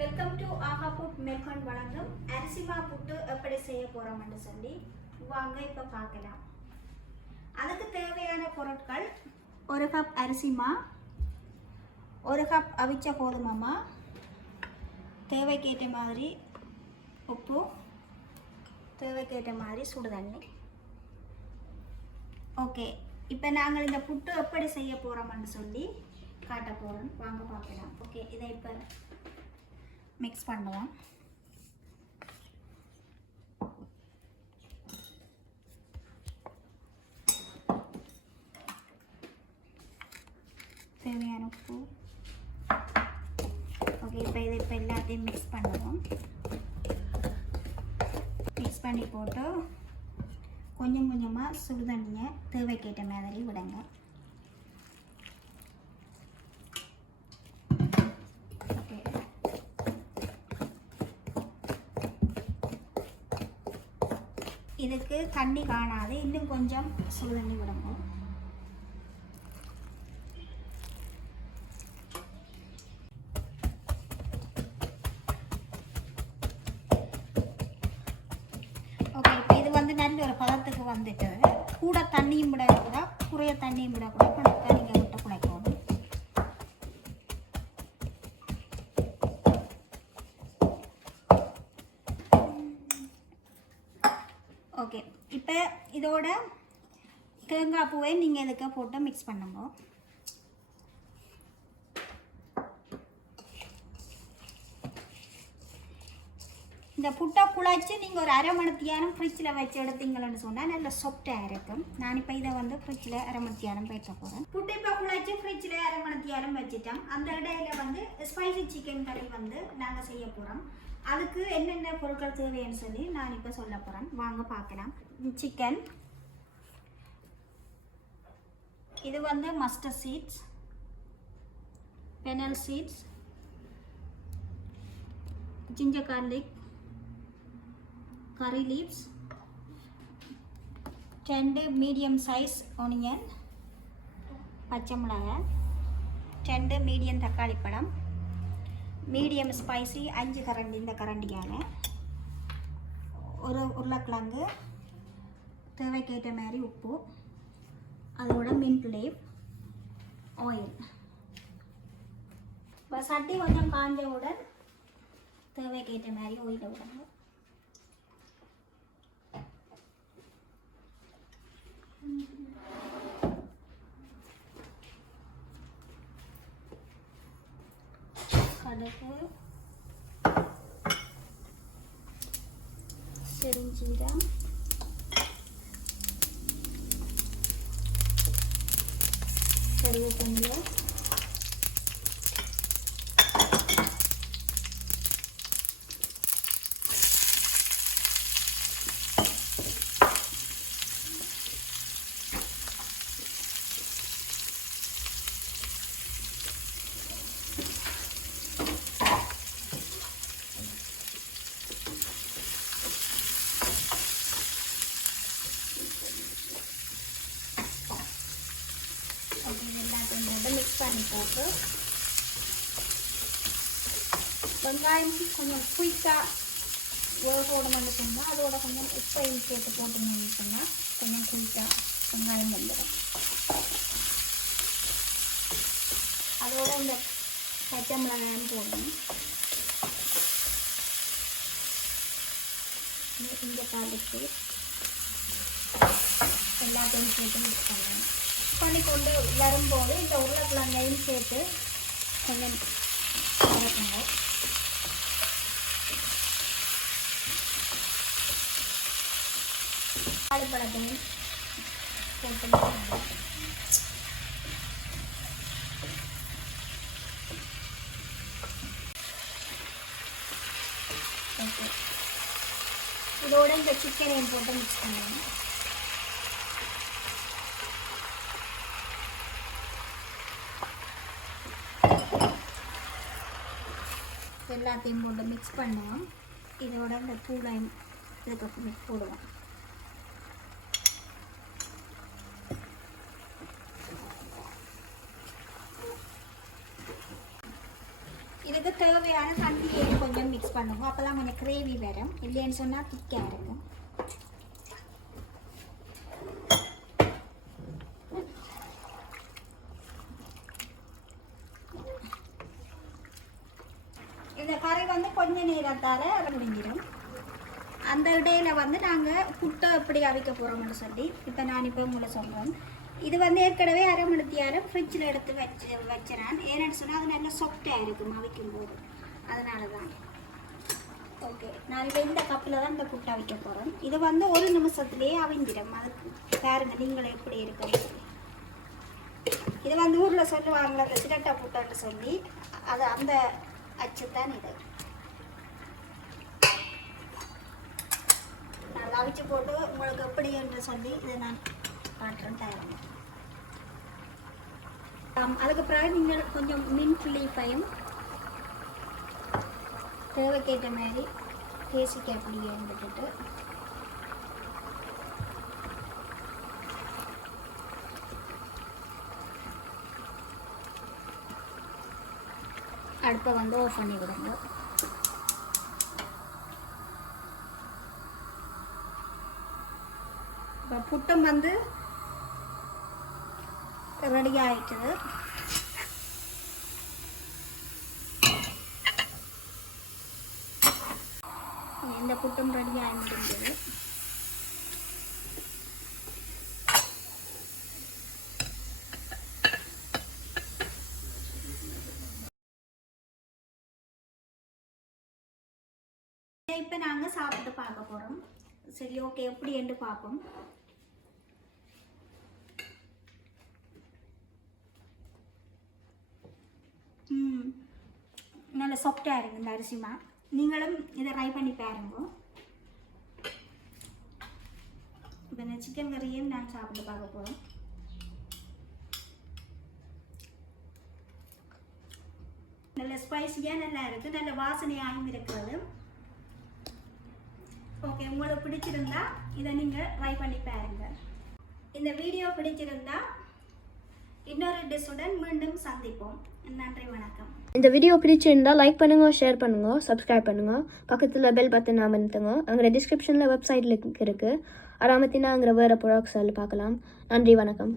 Welcome to Aha put மெல்கன் வழங்கும் அரிசிமா புட்டு எப்படி செய்ய போகிறோம்னு சொல்லி வாங்க இப்போ பார்க்கலாம். அதுக்கு தேவையான பொருட்கள்: ஒரு கப் அரிசிமா, ஒரு கப் அவிச்ச கோதுமைமா, தேவைக்கேற்ற மாதிரி உப்பு, தேவைக்கேற்ற மாதிரி சுடுதண்ணி. ஓகே, இப்போ நாங்கள் இந்த புட்டு எப்படி செய்ய போகிறோம்னு சொல்லி காட்ட போகிறோம். வாங்க பார்க்கலாம். ஓகே, இதை இப்போ மிக்ஸ் பண்ணுவோம். தேவையான உப்பு. ஓகே, இப்போ இதை எல்லாத்தையும் மிக்ஸ் பண்ணுவோம். மிக்ஸ் பண்ணி போட்டு கொஞ்சம் கொஞ்சமாக சுடுதண்ணியை தேவைக்கேற்ற மாதிரி விடுங்க. இதுக்கு தண்ணி காணாது, இன்னும் கொஞ்சம் சுடுதண்ணி விடுங்க. ஓகே, இப்போ இது நல்ல ஒரு பதத்துக்கு வந்துட்டு கூட தண்ணியும் விடக்கூடாது, குறைய தண்ணியும் விடக்கூடாது, கணக்காக நீங்கள் விட்ட குழைக்கணும். ஓகே, இப்போ இதோட தேங்காய் பூவை நீங்கள் இதுக்கு போட்டு மிக்ஸ் பண்ணுங்க. இந்த புட்டை குழச்சி நீங்கள் ஒரு அரை மணி நேரம் ஃப்ரிட்ஜில் வச்சு எடுத்தீங்கன்னு சொன்னால் நல்ல சாஃப்டாக இருக்கும். நான் இப்போ இதை ஃப்ரிட்ஜில் அரை மணி நேரம் வைக்க போகிறேன். புட்டை இப்போ குழச்சி ஃப்ரிட்ஜில் அரை மணி நேரம் வச்சுட்டோம். அந்த இடையில ஸ்பைசி சிக்கன் கறி நாங்கள் செய்ய போகிறோம். அதுக்கு என்னென்ன பொருட்கள் தேவைன்னு சொல்லி நான் இப்போ சொல்ல போகிறேன். வாங்க பார்க்கலாம். சிக்கன், இது mustard seeds, fennel seeds, ginger garlic, curry leaves, 2 medium size onion, பச்சை மிளகாய், 2 மீடியம் தக்காளி பழம், மீடியம் ஸ்பைசி 5 கரண்டி, இந்த கரண்டியால் ஒரு உருளைக்கிழங்கு, தேவைக்கேற்ற மாதிரி உப்பு, அதோட மின்ட் லீவ், ஆயில். இப்போ சட்டி கொஞ்சம் காஞ்சவுடன் தேவைக்கேற்ற மாதிரி ஆயிலை விடணும். கடுகு, பெருஞ்சீரகம், கருவேப்பிலை, மிக்ஸ் பண்ணி போட்டு வெங்காயம் கொஞ்சம் குயிக்காக வேகோடணும்னு சொன்னால் அதோட கொஞ்சம் உப்பையும் சேர்த்து போட்டணும்னு சொன்னால் கொஞ்சம் குயிக்காக வெங்காயம் வந்துடும். அதோட இந்த பச்சை மிளகாயும் போடணும். இந்த காலுக்கு எல்லாத்தையும் சேர்த்து மிக்ஸ் பண்ணணும். பண்ணி கொண்டு வரும்போது இந்த உருளைக்கிழங்கையும் சேர்த்து கொஞ்சம் வதக்குங்க. தக்காளிப்பழத்தையும் போட்டு ஓகே, இதோட இந்த சிக்கனையும் போட்டு மிக்ஸ் பண்ணுங்க. எல்லாத்தையும் போட்டு மிக்ஸ் பண்ணுவோம். இதோட இந்த தூளையும் இதுக்கு மிக்ஸ் போடுவோம். இதுக்கு தேவையான தண்ணியை கொஞ்சம் மிக்ஸ் பண்ணுவோம். அப்போ தான் கொஞ்சம் கிரேவி வரும். இல்லைன்னு சொன்னால் திக்காக இருக்கும். இந்த கறி வந்து கொஞ்சம் நேரத்தால் முடிஞ்சிடும். அந்த இடையில் வந்து நாங்கள் புட்டை எப்படி அவிக்க போகிறோம்னு சொல்லி இப்போ நான் இப்போ உங்களை சொல்கிறேன். இது வந்து ஏற்கனவே அரை மணி நேரம் ஃப்ரிட்ஜில் எடுத்து வச்சுறேன். ஏன்னு சொன்னால் அது நல்லா சாஃப்டாக இருக்கும் அவிக்கும் போது. அதனால தான். ஓகே, நான் இப்போ இந்த கப்பில் தான் இந்த புட்டை அவிக்க போகிறேன். இது வந்து ஒரு நிமிஷத்துலேயே அவிஞ்சிடும். அதுக்கு பாருங்க நீங்களும் எப்படி இருக்குன்னு சொல்லி. இது வந்து ஊரில் சொல்லுவாங்களே அந்த சிரட்டை புட்டைன்னு சொல்லி, அது அந்த அச்சுத்தான் இது. நான் அவிச்சு போட்டு உங்களுக்கு எப்படி என்று சொல்லி இதை நான் காட்டுறேன் தயாராக. அதுக்கு பிறகு நீங்கள் கொஞ்சம் மின்ட் லீஃபையும் தேவைக்கேற்ற மாதிரி பேசிக்க அப்படியே விட்டுட்டு அடுப்பை வந்து ஆஃப் பண்ணி விடுங்க. இப்போ புட்டம் வந்து ரெடி ஆயிட்டுது. இந்த புட்டம் ரெடி ஆகி முடிஞ்சது. இப்போ நாங்கள் சாப்பிட்டு பார்க்க போகிறோம். சரி, ஓகே, எப்படி என்று பார்ப்போம். நல்ல சாஃப்டாக இருக்குது இந்த அரிசிமா. நீங்களும் இதை ட்ரை பண்ணி பாருங்க. இப்போ இந்த சிக்கன் கறியும் நான் சாப்பிட்டு பார்க்க போகிறோம். நல்ல ஸ்பைஸியாக நல்லா இருக்குது. நல்ல வாசனையாகவும் இருக்கிறது. ஓகே, உங்களுக்கு பிடிச்சிருந்தா இதை நீங்கள் ட்ரை பண்ணி பாருங்க. இந்த வீடியோ பிடிச்சிருந்தா இன்னொரு டிஷ்ஷுடன் மீண்டும் சந்திப்போம். நன்றி, வணக்கம். இந்த வீடியோ பிடிச்சிருந்தா லைக் பண்ணுங்க, ஷேர் பண்ணுங்க, சப்ஸ்கிரைப் பண்ணுங்க. பக்கத்தில் பெல் பட்டன் அமர்த்துங்க. அங்கே டிஸ்கிரிப்ஷனில் வெப்சைட் லிங்க் இருக்குது. அதை அமர்த்தினா அங்கே வேறு ப்ராடக்ட்ஸ் பார்க்கலாம். நன்றி, வணக்கம்.